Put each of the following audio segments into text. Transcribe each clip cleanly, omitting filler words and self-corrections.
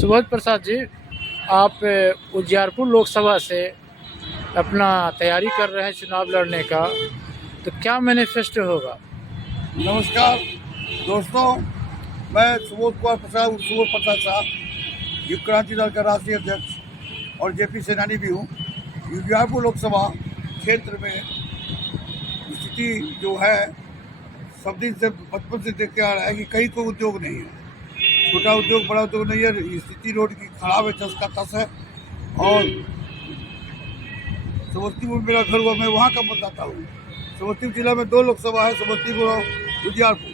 सुबोध प्रसाद जी, आप उजियारपुर लोकसभा से अपना तैयारी कर रहे हैं चुनाव लड़ने का, तो क्या मैनिफेस्टो होगा? नमस्कार दोस्तों, मैं सुबोध प्रसाद साहब, युग क्रांति दल का राष्ट्रीय अध्यक्ष और जेपी सेनानी भी हूँ। उजियारपुर लोकसभा क्षेत्र में स्थिति जो है सब दिन से बचपन से देख के आ रहा है कि कहीं कोई उद्योग नहीं है, छोटा उद्योग बड़ा उद्योग नहीं है। स्थिति रोड की खराब है, 10 का 10 है। और समस्तीपुर मेरा घर हुआ, मैं वहाँ का मतदाता हूँ। समस्तीपुर जिला में 2 लोकसभा है, समस्तीपुर और उजियारपुर।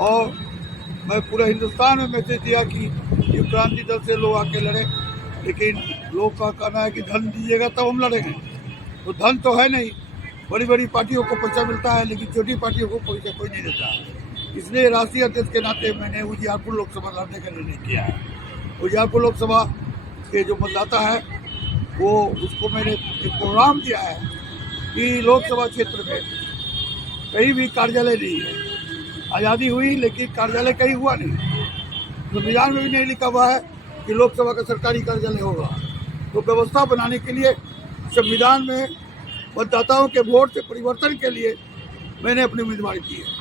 और मैं पूरे हिंदुस्तान में मैसेज दिया कि युग क्रांति दल से लोग आके लड़े, लेकिन लोग का कहना है कि धन दीजिएगा तब हम लड़ेंगे। तो धन तो है नहीं, बड़ी बड़ी पार्टियों को पैसा मिलता है, लेकिन छोटी पार्टियों को पैसा कोई नहीं देता। इसलिए राष्ट्रीय अध्यक्ष के नाते मैंने उजियारपुर लोकसभा लड़ने का निर्णय किया है। उजियारपुर लोकसभा के जो मतदाता है वो उसको मैंने एक प्रोग्राम दिया है कि लोकसभा क्षेत्र में कहीं भी कार्यालय नहीं है। आज़ादी हुई लेकिन कार्यालय कहीं हुआ नहीं, संविधान में भी नहीं लिखा हुआ है कि लोकसभा का सरकारी कार्यालय होगा। तो व्यवस्था बनाने के लिए संविधान में मतदाताओं के वोट से परिवर्तन के लिए मैंने अपनी उम्मीदवारी की है।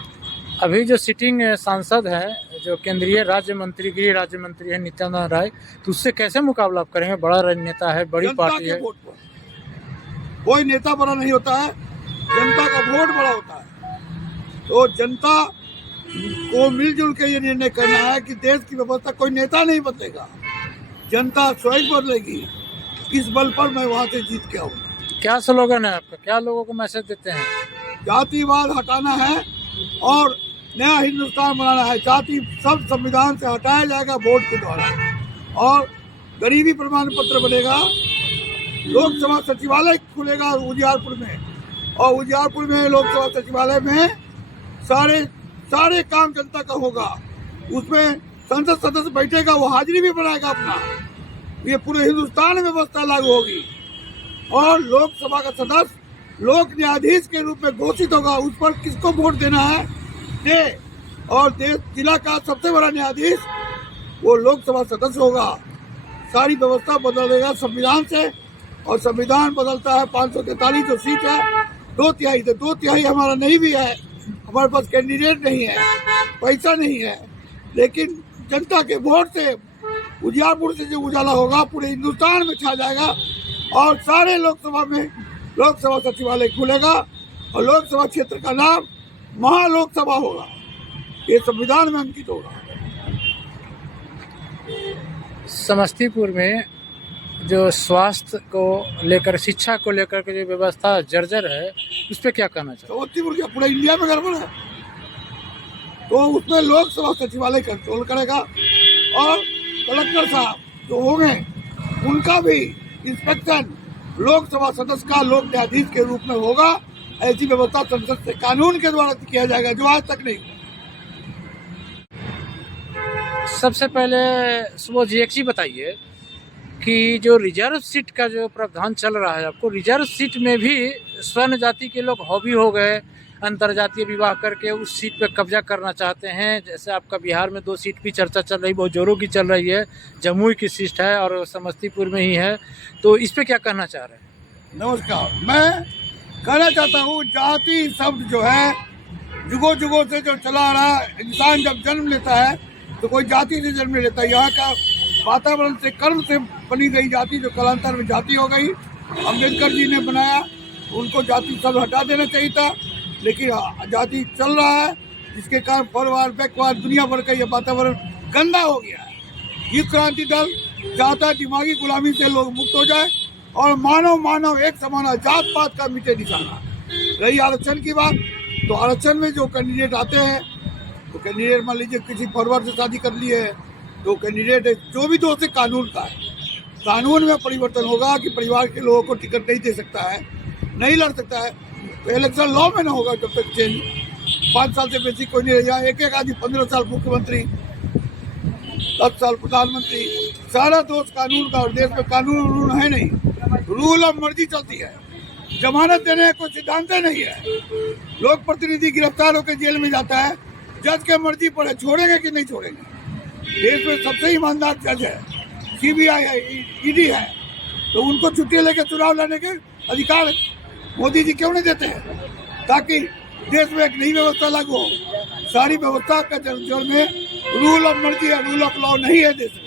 अभी जो सिटिंग सांसद है, जो केंद्रीय राज्य मंत्री, गृह राज्य मंत्री है नित्यानंद राय, तो उससे कैसे मुकाबला आप करेंगे? बड़ा नेता है, बड़ी पार्टी है। वोट पर कोई नेता बड़ा नहीं होता है, जनता का वोट बड़ा होता है। तो जनता को मिलजुल के ये निर्णय करना है कि देश की व्यवस्था कोई नेता नहीं बदलेगा, जनता स्वयं बदलेगी। इस बल पर मैं वहाँ से जीत के आऊँगा। क्या स्लोगन है आपका? क्या लोगों को मैसेज देते हैं? जातिवाद हटाना है और नया हिंदुस्तान बनाना है। जाति सब संविधान से हटाया जाएगा वोट के द्वारा, और गरीबी प्रमाण पत्र बनेगा। लोकसभा सचिवालय खुलेगा उजियारपुर में, और उजियारपुर में लोकसभा सचिवालय में सारे काम जनता का होगा। उसमें संसद सदस्य बैठेगा, वो हाजिरी भी बनाएगा अपना। ये पूरे हिंदुस्तान में व्यवस्था लागू होगी। और लोकसभा का सदस्य लोक न्यायाधीश के रूप में घोषित होगा। उस पर किसको वोट देना है दे, और देश जिला का सबसे बड़ा न्यायाधीश वो लोकसभा सदस्य होगा। सारी व्यवस्था बदलेगा संविधान से, और संविधान बदलता है 543 जो सीट है 2/3 से। 2/3 हमारा नहीं भी है, हमारे पास कैंडिडेट नहीं है, पैसा नहीं है, लेकिन जनता के वोट से उजियारपुर से जो उजाला होगा पूरे हिंदुस्तान में छा जाएगा। और सारे लोकसभा में लोकसभा सचिवालय खुलेगा, और लोकसभा क्षेत्र का नाम महालोकसभा होगा। ये संविधान में अंकित होगा। समस्तीपुर में जो स्वास्थ्य को लेकर, शिक्षा को लेकर के जो व्यवस्था जर्जर है, उस पर क्या कहना चाहिए? समस्तीपुर क्या पूरे इंडिया में गड़बड़ है, तो उसमें लोकसभा सचिवालय कंट्रोल करेगा। और कलेक्टर साहब जो होंगे उनका भी इंस्पेक्शन लोकसभा सदस्य का लोक न्यायाधीश के रूप में होगा। ऐसी व्यवस्था संसद से कानून के द्वारा किया जाएगा, जो आज तक नहीं। सबसे पहले सुबोध जी एक चीज बताइए कि जो रिजर्व सीट का जो प्रावधान चल रहा है, आपको रिजर्व सीट में भी स्वर्ण जाति के लोग हॉबी हो गए, अंतरजातीय विवाह करके उस सीट पे कब्जा करना चाहते हैं। जैसे आपका बिहार में 2 सीट की चर्चा चल रही, बहुत जोरों की चल रही है, जमुई की सीट है और समस्तीपुर में ही है, तो इस पे क्या कहना चाह रहे हैं? नमस्कार, मैं कहना चाहता हूँ जाति शब्द जो है जुगों जुगों से जो चला आ रहा है। इंसान जब जन्म लेता है तो कोई जाति से जन्म लेता है। यहाँ का वातावरण से, कर्म से बनी गई जाति जो कालांतर में जाति हो गई। अम्बेडकर जी ने बनाया, उनको जाति शब्द हटा देना चाहिए था, लेकिन जाति चल रहा है, जिसके कारण फॉरवर्ड बैकवर्ड दुनिया भर का ये वातावरण गंदा हो गया है। युग क्रांति दल चाहता है दिमागी गुलामी से लोग मुक्त हो जाए और मानव एक समान जात पात का मिटे निशाना। रही आरक्षण की बात, तो आरक्षण में जो कैंडिडेट आते हैं, तो कैंडिडेट मान लीजिए किसी फॉरवर्ड से शादी कर ली है, तो कैंडिडेट जो भी दोष है कानून का है। कानून में परिवर्तन होगा कि परिवार के लोगों को टिकट नहीं दे सकता है, नहीं लड़ सकता है, तो इलेक्शन लॉ में ना होगा जब तक चेंज। 5 साल से बेसी कोई नहीं रहा। एक आदमी 15 साल मुख्यमंत्री, 10 साल प्रधानमंत्री, सारा दोष कानून का। और देश में कानून है नहीं, रूल ऑफ मर्जी चलती है। जमानत देने का कोई सिद्धांत नहीं है। लोक प्रतिनिधि गिरफ्तार होकर जेल में जाता है, जज के मर्जी पर है छोड़ेंगे कि नहीं छोड़ेंगे। देश में सबसे ईमानदार जज है, CBI है, ED है, तो उनको छुट्टी लेकर चुनाव लड़ने के अधिकार मोदी जी क्यों नहीं देते हैं? ताकि देश में एक नई व्यवस्था लागू हो। सारी व्यवस्था का जड़ में रूल ऑफ मर्जी है, रूल ऑफ लॉ नहीं है देश में।